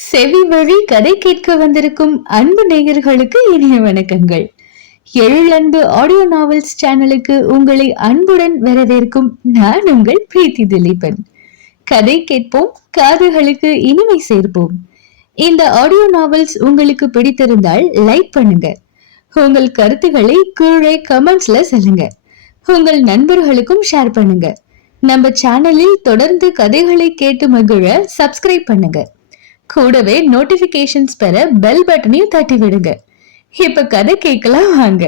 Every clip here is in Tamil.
செவி வழி கதை கேட்க வந்திருக்கும் அன்பு நேயர்களுக்கு இனிய வணக்கங்கள். எழிலன்பு ஆடியோ நாவல்ஸ் சேனலுக்கு உங்களை அன்புடன் வரவேற்கும் நான் உங்கள் பிரீத்தி திலீபன். கதை கேட்போம், காதுகளுக்கு இனிமை சேர்ப்போம். இந்த ஆடியோ நாவல்ஸ் உங்களுக்கு பிடித்திருந்தால் லைக் பண்ணுங்க. உங்கள் கருத்துக்களை கீழே கமெண்ட்ஸ்ல சொல்லுங்க. உங்கள் நண்பர்களுக்கும் ஷேர் பண்ணுங்க. நம்ம சேனலில் தொடர்ந்து கதைகளை கேட்டு மகிழ சப்ஸ்கிரைப் பண்ணுங்க. கூடவே நோட்டிபிகேஷன்ஸ் பெற பெல் பட்டனையும் தட்டி விடுங்க. இப்ப கதை கேட்கலாம் வாங்க.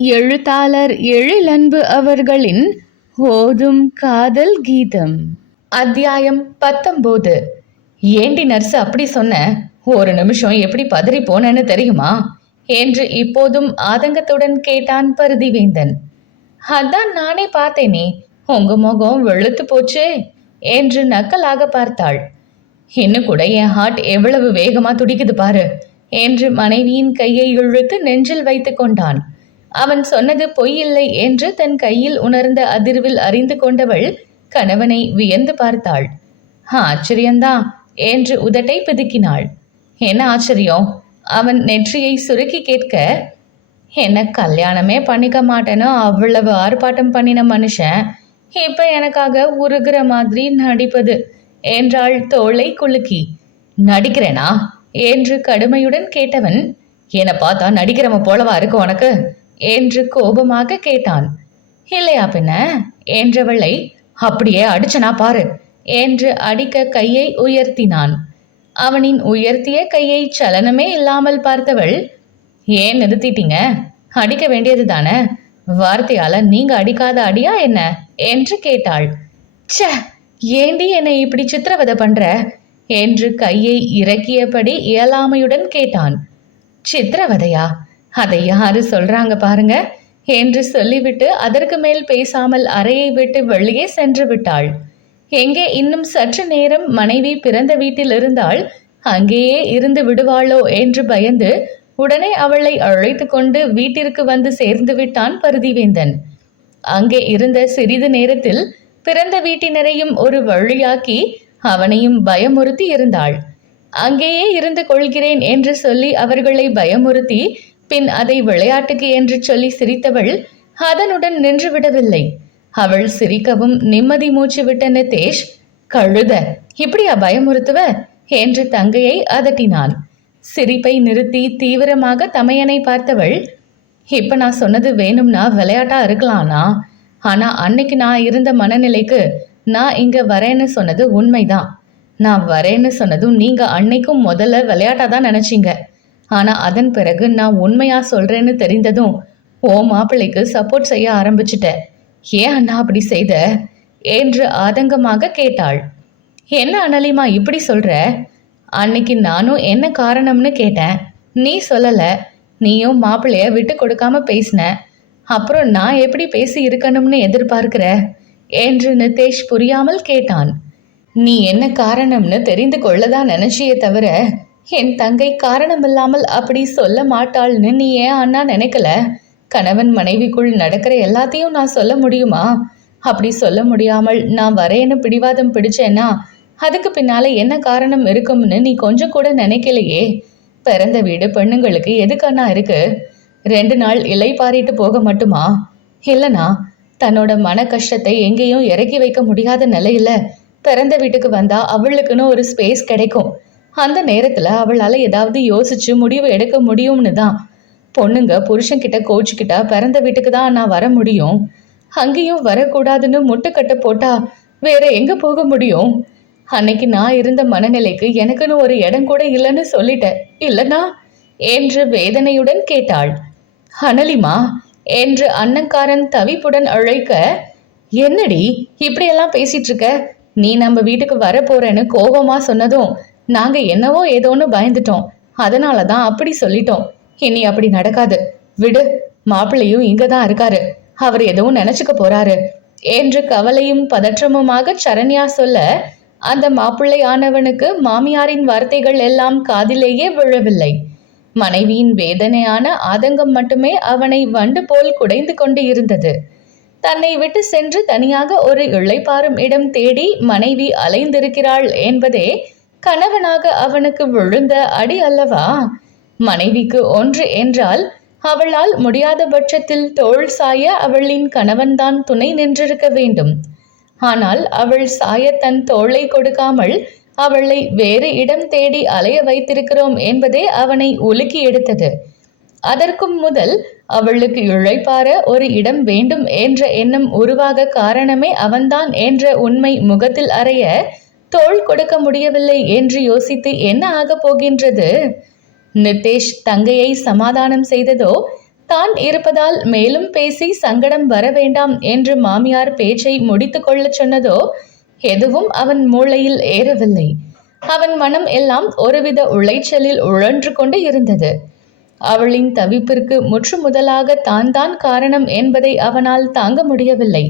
எழுத்தாளர் எழிலன்பு அவர்களின் ஓதும் காதல் கீதம், அத்தியாயம் 19. ஏண்டி நர்ஸ் அப்படி சொன்ன? ஒரு நிமிஷம் எப்படி பதறி போனேன்னு தெரியுமா என்று இப்போதும் ஆதங்கத்துடன் கேட்டான் பருதிவேந்தன். அதான் நானே பார்த்தேனே, உங்க முகம் வெளுத்து போச்சே என்று நக்கலாக பார்த்தாள். இன்னும் கூட என் ஹார்ட் எவ்வளவு வேகமா துடிக்குது பாரு என்று மனைவியின் கையை இழுத்து நெஞ்சில் வைத்து கொண்டான். அவன் சொன்னது பொய்யில்லை என்று தன் கையில் உணர்ந்த அதிர்வில் அறிந்து கொண்டவள் கணவனை வியந்து பார்த்தாள். ஆச்சரியந்தான் என்று உதட்டை பிதுக்கினாள். என்ன ஆச்சரியம்? அவன் நெற்றியை சுருக்கி கேட்க, என்ன கல்யாணமே பண்ணிக்க மாட்டேன்னு அவ்வளவு ஆர்ப்பாட்டம் பண்ணின மனுஷன் இப்ப எனக்காக உருகிற மாதிரி நடிப்பது என்றாள் தோளை குலுக்கி. நடிக்கிறேனா என்று கடுமையுடன் கேட்டவன், என்னை பார்த்தா நடிக்கிறவன் போலவா இருக்கு உனக்கு என்று கோபமாக கேட்டான். இல்லையா பின்ன என்றவளை, அப்படியே அடிச்சனா பாரு என்று அடிக்க கையை உயர்த்தினான். அவனின் உயர்த்திய கையை சலனமே இல்லாமல் பார்த்தவள், ஏன் நிறுத்திட்டீங்க? அடிக்க வேண்டியது தானே, வார்த்தையால நீங்க அடிக்காத அடியா என்ன என்று கேட்டாள். ச்சே, ஏண்டி என்னை இப்படி சித்திரவதை பண்ற என்று கையை இறக்கியபடி இயலாமையுடன் கேட்டான். சித்திரவதையா? அதை யாரு சொல்றாங்க பாருங்க என்று சொல்லிவிட்டு அதற்கு மேல் பேசாமல் அறையை விட்டு வெளியே சென்று விட்டாள். எங்கே இன்னும் சற்று நேரம் மனைவி பிறந்த வீட்டில் இருந்தால் அங்கேயே இருந்து விடுவாளோ என்று பயந்து உடனே அவளை அழைத்து கொண்டு வீட்டிற்கு வந்து சேர்ந்து விட்டான் பருதிவேந்தன். அங்கே இருந்த சிறிது நேரத்தில் பிறந்த வீட்டினரையும் ஒரு வழியாக்கி அவனையும் பயமுறுத்தி இருந்தாள். அங்கேயே இருந்து கொள்கிறேன் என்று சொல்லி அவர்களை பயமுறுத்தி பின் அதை விளையாட்டுக்கு என்று சொல்லி சிரித்தவள் அதனுடன் நின்று விடவில்லை. அவள் சிரிக்கவும் நிம்மதி மூச்சு விட்ட நிதேஷ், கழுத, இப்படியா பயமுறுத்துவ என்று தங்கையை அதட்டினான். சிரிப்பை நிறுத்தி தீவிரமாக தமையனை பார்த்தவள், இப்ப நான் சொன்னது வேணும்னா விளையாட்டா இருக்கலாம்னா, ஆனா அன்னைக்கு நான் இருந்த மனநிலைக்கு நான் இங்க வரேன்னு சொன்னது உண்மைதான். நான் வரேன்னு சொன்னதும் நீங்க அன்னைக்கும் முதல்ல விளையாட்டாதான் நினைச்சீங்க. ஆனா அதன் பிறகு நான் உண்மையா சொல்றேன்னு தெரிந்ததும் ஓ மாப்பிள்ளைக்கு சப்போர்ட் செய்ய ஆரம்பிச்சிட்ட. ஏன் அண்ணா அப்படி செய்த என்று ஆதங்கமாக கேட்டாள். என்ன அனலிமா இப்படி சொல்ற? அன்னைக்கு நானும் என்ன காரணம்னு கேட்டேன், நீ சொல்லல. நீயும் மாப்பிள்ளைய விட்டு கொடுக்காம பேசின. அப்புறம் நான் எப்படி பேசி இருக்கணும்னு எதிர்பார்க்கிற என்று நிதேஷ் புரியாமல் கேட்டான். நீ என்ன காரணம்னு தெரிந்து கொள்ளதான் நினைச்சியே தவிர என் தங்கை காரணமில்லாமல் அப்படி சொல்ல மாட்டாள்னு நீ ஏன் அண்ணா நினைக்கல? கணவன் மனைவிக்குள் நடக்கிற எல்லாத்தையும் நான் சொல்ல முடியுமா? அப்படி சொல்ல முடியாமல் நான் வரேன்னு பிடிவாதம் பிடிச்சேன்னா அதுக்கு பின்னால என்ன காரணம் இருக்கும்னு நீ கொஞ்சம் கூட நினைக்கலையே. பிறந்த வீடு பெண்ணுங்களுக்கு எதுக்கு அண்ணா இருக்கு? 2 நாள் இலை பாரிட்டு போக மட்டுமா? இல்லைனா தன்னோட மன கஷ்டத்தை எங்கேயும் இறக்கி வைக்க முடியாத நிலையில பிறந்த வீட்டுக்கு வந்தா அவளுக்குன்னு ஒரு ஸ்பேஸ் கிடைக்கும். அந்த நேரத்துல அவளால ஏதாவது யோசிச்சு முடிவு எடுக்க முடியும்னு தான். பொண்ணுங்க புருஷன்கிட்ட கோச்சுக்கிட்டா பிறந்த வீட்டுக்கு தான் நான் வர முடியும். அங்கேயும் வரக்கூடாதுன்னு முட்டுக்கட்ட போட்டா வேற எங்க போக முடியும்? அன்னைக்கு நான் இருந்த மனநிலைக்கு எனக்குன்னு ஒரு இடம் கூட இல்லைன்னு சொல்லிட்டேன் இல்லைனா என்று வேதனையுடன் கேட்டாள். அனலிமா என்று அன்னங்காரன் தவிப்புடன் அழைக்க, என்னடி இப்படியெல்லாம் பேசிட்டு இருக்க? நீ நம்ம வீட்டுக்கு வர போறேன்னு கோபமா சொன்னதும் நாங்க என்னவோ ஏதோன்னு பயந்துட்டோம். அதனாலதான் அப்படி சொல்லிட்டோம். இனி அப்படி நடக்காது, விடு. மாப்பிள்ளையும் இங்கதான் இருக்காரு, அவர் எதுவும் நினைச்சுக்க போறாரு என்று கவலையும் பதற்றமுமாக சரண்யா சொல்ல, அந்த மாப்பிள்ளை ஆனவனுக்கு மாமியாரின் வார்த்தைகள் எல்லாம் காதிலேயே விழவில்லை. மனைவியின் வேதனையான ஆதங்கம் மட்டுமே அவனை வண்டு போல் குடைந்து கொண்டு இருந்தது. தன்னை விட்டு சென்று தனியாக ஒரு இளைப்பாறும் இடம் தேடி மனைவி அலைந்திருக்கிறாள் என்பதே கணவனாக அவனுக்கு விழுந்த அடி அல்லவா? மனைவிக்கு ஒன்று என்றால் அவளால் முடியாத பட்சத்தில் தோள் சாய அவளின் கணவன்தான் துணை நின்றிருக்க வேண்டும். ஆனால் அவள் சாய தன் தோளை கொடுக்காமல் அவளை வேறு இடம் தேடி அலைய வைத்திருக்கிறோம் என்பதே அவனை உலுக்கி எடுத்தது. அதற்கும் முதல் அவளுக்கு இழைப்பார ஒரு இடம் வேண்டும் என்ற எண்ணம் உருவாக காரணமே அவன்தான் என்ற உண்மை முகத்தில் அறைய தோள் கொடுக்க முடியவில்லை என்று யோசித்து என்ன ஆகப் போகின்றது? நிதேஷ் தங்கையை சமாதானம் செய்ததோ, தான் இருப்பதால் மேலும் பேசி சங்கடம் வர வேண்டாம் என்று மாமியார் பேச்சை முடித்து கொள்ள சொன்னதோ எதுவும் அவன் மூளையில் ஏறவில்லை. அவன் மனம் எல்லாம் ஒருவித உளைச்சலில் உழன்று கொண்டு இருந்தது. அவளின் தவிப்பிற்கு முற்று முதலாக தான் காரணம் என்பதை அவனால் தாங்க முடியவில்லை.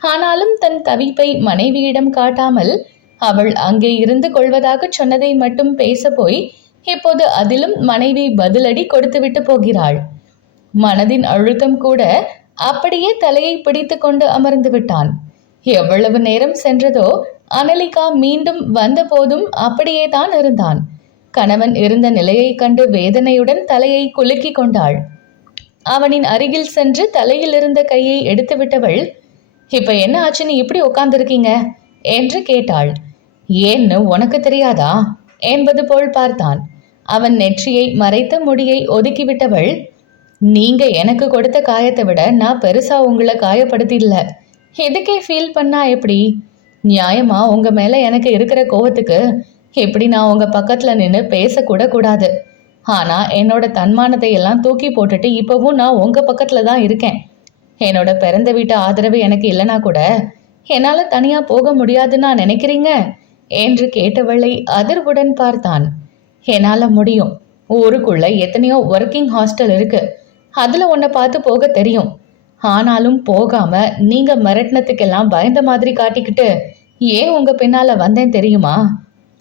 ஆனாலும் தன் தவிப்பை மனைவியிடம் காட்டாமல் அவள் அங்கே இருந்து கொள்வதாக சொன்னதை மட்டும் பேச போய் இப்போது அதிலும் மனைவி பதிலடி கொடுத்துவிட்டு போகிறாள். மனதின் அழுத்தம் கூட அப்படியே தலையை பிடித்து கொண்டு அமர்ந்து விட்டான். எவ்வளவு நேரம் சென்றதோ அனலிகா மீண்டும் வந்த போதும் அப்படியே தான் இருந்தான். கணவன் இருந்த நிலையை கண்டு வேதனையுடன் தலையை குலுக்கி கொண்டாள். அவனின் அருகில் சென்று தலையில் இருந்த கையை எடுத்து விட்டவள், இப்ப என்ன ஆச்சுன்னு இப்படி உட்கார்ந்துருக்கீங்க என்று கேட்டாள். ஏன்னு உனக்கு தெரியாதா என்பது போல் பார்த்தான். அவன் நெற்றியை மறைத்த முடியை ஒதுக்கிவிட்டவள், நீங்க எனக்கு கொடுத்த காயத்தை விட நான் பெருசா உங்களை காயப்படுத்திடல. இதுக்கே ஃபீல் பண்ணா எப்படி? நியாயமா உங்க மேல எனக்கு இருக்கிற கோவத்துக்கு எப்படி நான் உங்க பக்கத்துல நின்று பேசக்கூட கூடாது. ஆனா என்னோட தன்மானத்தை எல்லாம் தூக்கி போட்டுட்டு இப்பவும் நான் உங்க பக்கத்துல தான் இருக்கேன். என்னோட பிறந்த வீட்டு ஆதரவு எனக்கு இல்லைனா கூட என்னால தனியா போக முடியாதுன்னா நினைக்கிறீங்க என்று கேட்டவளை அதிர்வுடன் பார்த்தான். என்னால முடியும். ஊருக்குள்ள எத்தனையோ ஒர்க்கிங் ஹாஸ்டல் இருக்கு, அதுல உன்னை பார்த்து போக தெரியும். ஆனாலும் போகாம நீங்க மிரட்டினத்துக்கெல்லாம் பயந்த மாதிரி காட்டிக்கிட்டு ஏன் உங்க பின்னால வந்தேன் தெரியுமா?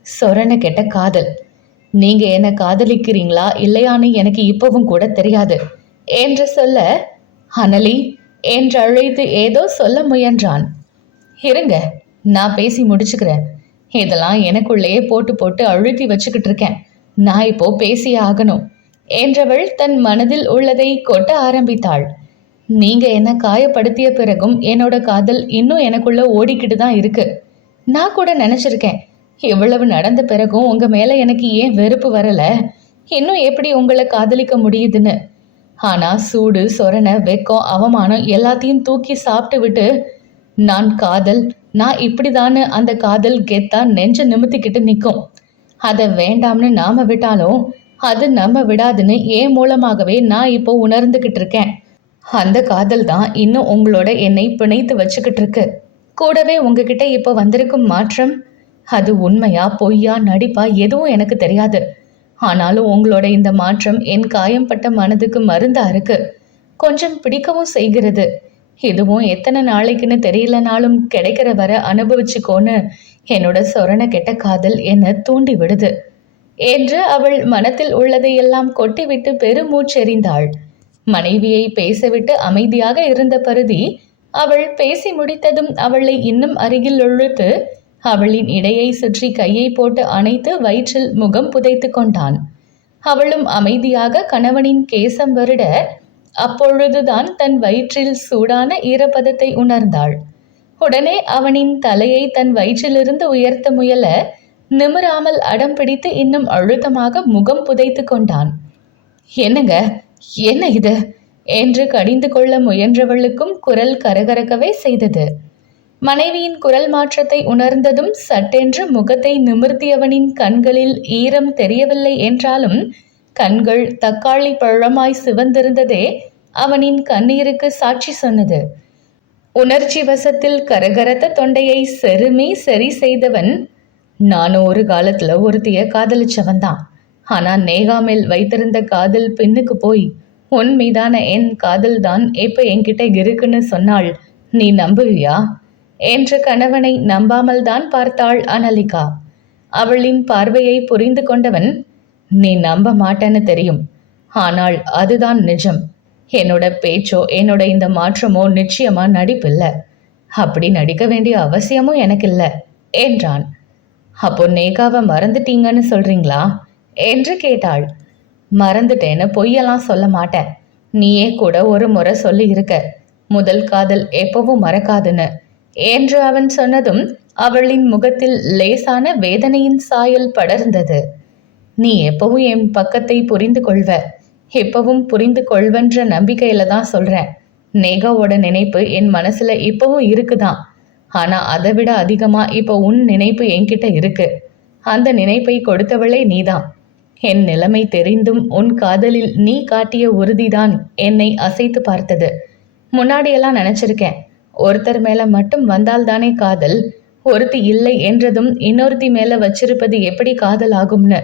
சொரண கெட்ட காதல். நீங்க என்ன காதலிக்கிறீங்களா இல்லையான்னு எனக்கு இப்பவும் கூட தெரியாது என்று சொல்ல, அனலி என்று அழைத்து ஏதோ சொல்ல முயன்றான். இருங்க, நான் பேசி முடிச்சுக்கிறேன். இதெல்லாம் எனக்குள்ளேயே போட்டு போட்டு அழுத்தி வச்சுக்கிட்டு இருக்கேன். நான் இப்போ பேசியே ஆகணும் என்றவள் தன் மனதில் உள்ளதை கொட்ட ஆரம்பித்தாள். நீங்க என்ன காயப்படுத்திய பிறகும் என்னோட காதல் இன்னும் எனக்குள்ள ஓடிக்கிட்டு தான் இருக்கு. நான் கூட நினைச்சிருக்கேன், இவ்வளவு நடந்த பிறகும் உங்க மேல எனக்கு ஏன் வெறுப்பு வரல, இன்னும் எப்படி உங்களை காதலிக்க முடியுதுன்னு. ஆனா சூடு சொரண வெக்கம் அவமானம் எல்லாத்தையும் தூக்கி சாப்பிட்டு விட்டு நான் இப்படிதான்னு அந்த காதல் கெத்தா நெஞ்ச நிமித்திக்கிட்டு நிற்கும். அதை வேண்டாம்னு நாம விட்டாலும் அது நம்ம விடாதுன்னு என் மூலமாகவே நான் இப்போ உணர்ந்துகிட்டு இருக்கேன். அந்த காதல் தான் இன்னும் உங்களோட என்னை பிணைத்து வச்சுக்கிட்டு இருக்கு. கூடவே உங்ககிட்ட இப்போ வந்திருக்கும் மாற்றம், அது உண்மையா பொய்யா நடிப்பா எதுவும் எனக்கு தெரியாது. ஆனாலும் உங்களோட இந்த மாற்றம் என் காயம்பட்ட மனதுக்கு மருந்தா இருக்கு. கொஞ்சம் பிடிக்கவும் செய்கிறது. இதுவும் எத்தனை நாளைக்குன்னு தெரியலனாலும் கிடைக்கிற வர அனுபவிச்சுக்கோன்னு என்னோட சொரண கெட்ட காதல் என்னை தூண்டி விடுது என்று அவள் மனத்தில் உள்ளதையெல்லாம் கொட்டிவிட்டு பெருமூச்செறிந்தாள். மனைவியை பேசவிட்டு அமைதியாக இருந்த பருதி அவள் பேசி முடித்ததும் அவளை இன்னும் அருகில் இழுத்து அவளின் இடையை சுற்றி கையை போட்டு அணைத்து வயிற்றில் முகம் புதைத்து கொண்டான். அவளும் அமைதியாக கணவனின் கேசம் வருட அப்பொழுதுதான் தன் வயிற்றில் சூடான ஈரப்பதத்தை உணர்ந்தாள். உடனே அவனின் தலையை தன் வயிற்றிலிருந்து உயர்த்த முயல நிமிராமல் அடம் பிடித்து இன்னும் அழுத்தமாக முகம் புதைத்து கொண்டான். என்னங்க, என்ன இது என்று கடிந்து கொள்ள முயன்றவளுக்கும் குரல் கரகரக்கவே செய்தது. மனைவியின் குரல் மாற்றத்தை உணர்ந்ததும் சட்டென்று முகத்தை நிமிர்த்தியவனின் கண்களில் ஈரம் தெரியவில்லை என்றாலும் கண்கள் தக்காளி பழமாய் சிவந்திருந்ததே அவனின் கண்ணீருக்கு சாட்சி சொன்னது. உணர்ச்சி வசத்தில் கரகரத்த தொண்டையை செருமி சரி செய்தவன், நானும் ஒரு காலத்துல ஒருத்திய காதலிச்சவன் தான். ஆனா நேகாமேல் வைத்திருந்த காதல் பின்னுக்கு போய் உன் மீதான என் காதல் தான் இப்ப என்கிட்ட இருக்குன்னு சொன்னாள், நீ நம்புவியா என்று கணவனை நம்பாமல் தான் பார்த்தாள் அனலிகா. அவளின் பார்வையை புரிந்து கொண்டவன், நீ நம்ப மாட்டேன்னு தெரியும், ஆனால் அதுதான் நிஜம். என்னோட பேச்சோ என்னோட இந்த மாற்றமோ நிச்சயமா நடிப்பில்லை. அப்படி நடிக்க வேண்டிய அவசியமும் எனக்கு இல்லை என்றான். அப்போ நேகாவை மறந்துட்டீங்கன்னு சொல்றீங்களா என்று கேட்டாள். மறந்துட்டேன்னு பொய்யெல்லாம் சொல்ல மாட்டேன். நீயே கூட ஒரு முறை சொல்லி இருக்க, முதல் காதல் எப்பவும் மறக்காதுன்னு என்று அவன் சொன்னதும் அவளின் முகத்தில் லேசான வேதனையின் சாயல் படர்ந்தது. நீ எப்பவும் என் பக்கத்தை புரிந்து கொள்வ, எப்பவும் புரிந்து கொள்வன்ற நம்பிக்கையில தான் சொல்றேன். நேகாவோட நினைப்பு என் மனசுல இப்பவும் இருக்குதான். ஆனா அதை விட அதிகமா இப்போ உன் நினைப்பு என்கிட்ட இருக்கு. அந்த நினைப்பை கொடுத்தவளே நீதான். என் நிலைமை தெரிந்தும் உன் காதலில் நீ காட்டிய உறுதிதான் என்னை அசைத்து பார்த்தது. முன்னாடியெல்லாம் நினைச்சிருக்கேன், ஒருத்தர் மேல மட்டும் வந்தால்தானே காதல், ஒருத்தி இல்லை என்றதும் இன்னொருத்தி மேல வச்சிருப்பது எப்படி காதல் ஆகும்னு.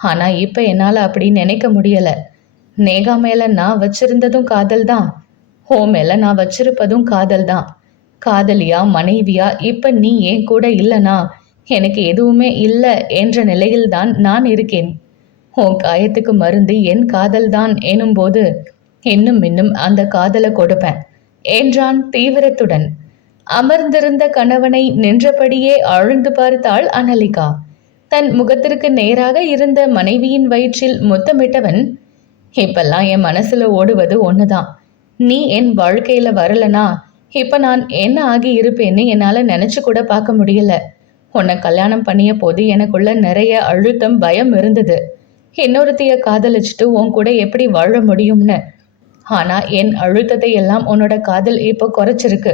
ஆனா இப்ப என்னால அப்படி நினைக்க முடியல. நேகா மேல நான் வச்சிருந்ததும் காதல் தான், ஹோ மேல நான் வச்சிருப்பதும் காதல் தான். காதலியா மனைவியா இப்ப நீ ஏன் கூட இல்லனா எனக்கு எதுவுமே இல்லை என்ற நிலையில்தான் நான் இருக்கேன். உன் காயத்துக்கு மருந்து என் காதல் தான் எனும்போது இன்னும் இன்னும் அந்த காதலை கொடுப்பேன் என்றான் தீவிரத்துடன். அமர்ந்திருந்த கணவனை நின்றபடியே ஆழ்ந்து பார்த்தாள் அனலிகா. தன் முகத்திற்கு நேராக இருந்த மனைவியின் வயிற்றில் முத்தமிட்டவன், இப்பெல்லாம் என் மனசுல ஓடுவது ஒண்ணுதான். நீ என் வாழ்க்கையில வரலனா இப்ப நான் என்ன ஆகி இருப்பேன்னு என்னால நினைச்சு கூட பார்க்க முடியல. உன்னை கல்யாணம் பண்ணிய போது எனக்குள்ள நிறைய அழுத்தம், பயம் இருந்தது. இன்னொருத்தைய காதலிச்சுட்டு உன் கூட எப்படி வாழ முடியும்னு. ஆனா என் அழுத்தத்தை எல்லாம் உன்னோட காதல் இப்போ குறைச்சிருக்கு.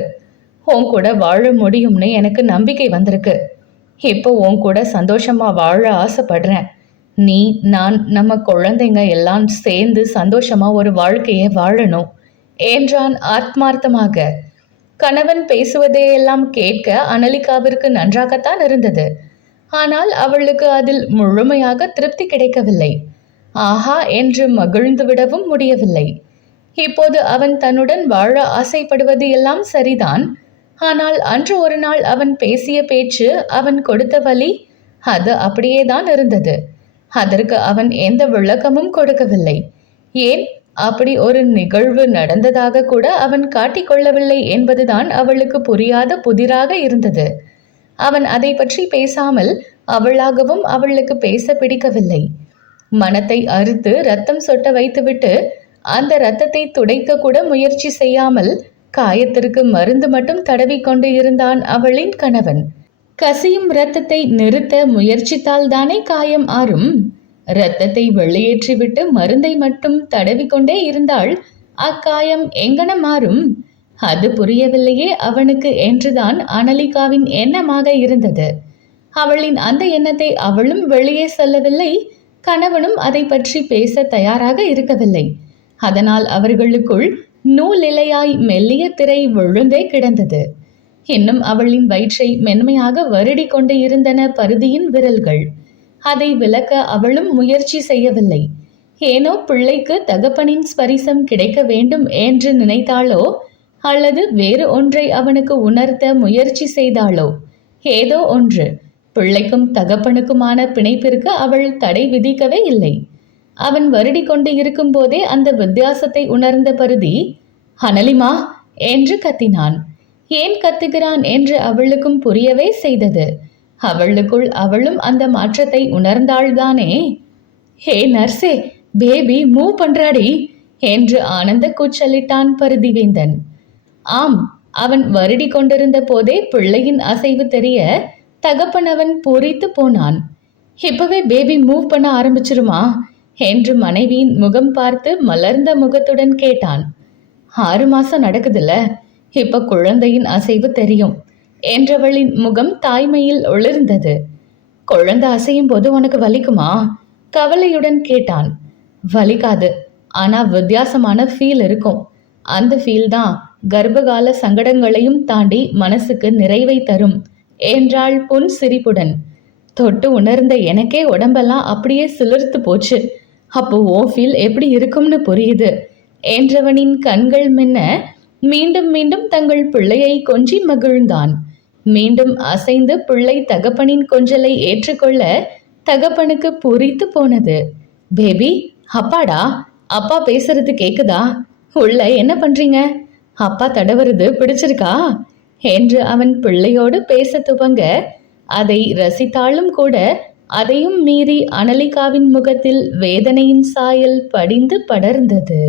உன் கூட வாழ முடியும்னு எனக்கு நம்பிக்கை வந்திருக்கு. இப்போ உன் கூட சந்தோஷமா வாழ ஆசைப்படுறேன். நீ, நான், நம்ம குழந்தைங்க எல்லாம் சேர்ந்து சந்தோஷமா ஒரு வாழ்க்கையை வாழணும் என்றான் ஆத்மார்த்தமாக. கணவன் பேசுவதையெல்லாம் கேட்க அனலிகாவிற்கு நன்றாகத்தான் இருந்தது. ஆனால் அவளுக்கு அதில் முழுமையாக திருப்தி கிடைக்கவில்லை. ஆஹா என்று மகிழ்ந்து விடவும் முடியவில்லை. இப்போது அவன் தன்னுடன் வாழ ஆசைப்படுவது எல்லாம் சரிதான். ஆனால் அன்று ஒரு நாள் அவன் பேசிய பேச்சு, அவன் கொடுத்த வலி, அது அப்படியேதான் இருந்தது. அதற்கு அவன் எந்த விளக்கமும் கொடுக்கவில்லை. ஏன் அப்படி ஒரு நிகழ்வு நடந்ததாக கூட அவன் காட்டிக்கொள்ளவில்லை என்பதுதான் அவளுக்கு புரியாத புதிராக இருந்தது. அவன் அதை பற்றி பேசாமல் அவளாகவும் அவளுக்கு பேச பிடிக்கவில்லை. மனத்தை அறுத்து ரத்தம் சொட்ட வைத்துவிட்டு அந்த இரத்தத்தை துடைக்க கூட முயற்சி செய்யாமல் காயத்திற்கு மருந்து மட்டும் தடவி கொண்டு இருந்தான் அவளின் கணவன். கசியும் இரத்தத்தை நிறுத்த முயற்சித்தால் தானே காயம் ஆறும். இரத்தத்தை வெளியேற்றிவிட்டு மருந்தை மட்டும் தடவிக்கொண்டே இருந்தால் அக்காயம் எங்கன மாறும்? அது புரியவில்லையே அவனுக்கு என்றுதான் அனலிகாவின் எண்ணமாக இருந்தது. அவளின் அந்த எண்ணத்தை அவளும் வெளியே சொல்லவில்லை. கணவனும் அதை பற்றி பேச தயாராக இருக்கவில்லை. அதனால் அவர்களுக்குள் நூலிலையாய் மெல்லிய திரை விழுந்தே கிடந்தது. இன்னும் அவளின் வயிற்றை மென்மையாக வருடி கொண்டு இருந்தன பருதியின் விரல்கள். அதை விலக்க அவளும் முயற்சி செய்யவில்லை. ஏனோ பிள்ளைக்கு தகப்பனின் ஸ்பரிசம் கிடைக்க வேண்டும் என்று நினைத்தாளோ, அல்லது வேறு ஒன்றை அவனுக்கு உணர்த்த முயற்சி செய்தாளோ, ஏதோ ஒன்று. பிள்ளைக்கும் தகப்பனுக்குமான பிணைப்பிற்கு அவள் தடை விதிக்கவே இல்லை. அவன் வருடி கொண்டு இருக்கும் போதே அந்த வித்தியாசத்தை உணர்ந்த பருதி, அனலிமா என்று கத்தினான். ஏன் கத்துகிறான் என்று அவளுக்கும் புரியவே செய்தது. அவளுக்குள் அவளும் அந்த மாற்றத்தை உணர்ந்தாள்தானே. ஹே நர்ஸே, பேபி மூவ் பண்றாடி என்று ஆனந்த கூச்சலிட்டான் பருதிவேந்தன். ஆம், அவன் வருடி கொண்டிருந்த போதே பிள்ளையின் அசைவு தெரிய தகப்பன் அவன் பூரித்து போனான். இப்பவே பேபி மூவ் பண்ண ஆரம்பிச்சிருமா என்று மனைவியின் முகம் பார்த்து மலர்ந்த முகத்துடன் கேட்டான். 6 மாசம் நடக்குதுல்ல, இப்ப குழந்தையின் அசைவு தெரியும் என்றவளின் முகம் தாய்மையில் ஒளிர்ந்தது. குழந்தை அசையும் போது உனக்கு வலிக்குமா? கவலையுடன் கேட்டான். வலிக்காது, ஆனா வித்தியாசமான ஃபீல் இருக்கும். அந்த ஃபீல் தான் கர்ப்பகால சங்கடங்களையும் தாண்டி மனசுக்கு நிறைவை தரும் என்றாள் புன் சிரிப்புடன். தொட்டு உணர்ந்த எனக்கே உடம்பெல்லாம் அப்படியே சிலிர்த்து போச்சு. அப்போ ஓ ஃபீல் எப்படி இருக்கும்னு புரியுது என்றவனின் கண்கள் மின்ன மீண்டும் மீண்டும் தங்கள் பிள்ளையை கொஞ்சி மகிழ்ந்தான். மீண்டும் அசைந்து பிள்ளை தகப்பனின் கொஞ்சலை ஏற்றுக்கொள்ள தகப்பனுக்கு பூரித்து போனது. பேபி, அப்பாடா, அப்பா பேசுறது கேக்குதா? உள்ள என்ன பண்றீங்க? அப்பா தடவுறது பிடிச்சிருக்கா என்று அவன் பிள்ளையோடு பேச துவங்க அதை ரசித்தாலும் கூட அதையும் மீறி அனலிகாவின் முகத்தில் வேதனையின் சாயல் படிந்து படர்ந்தது.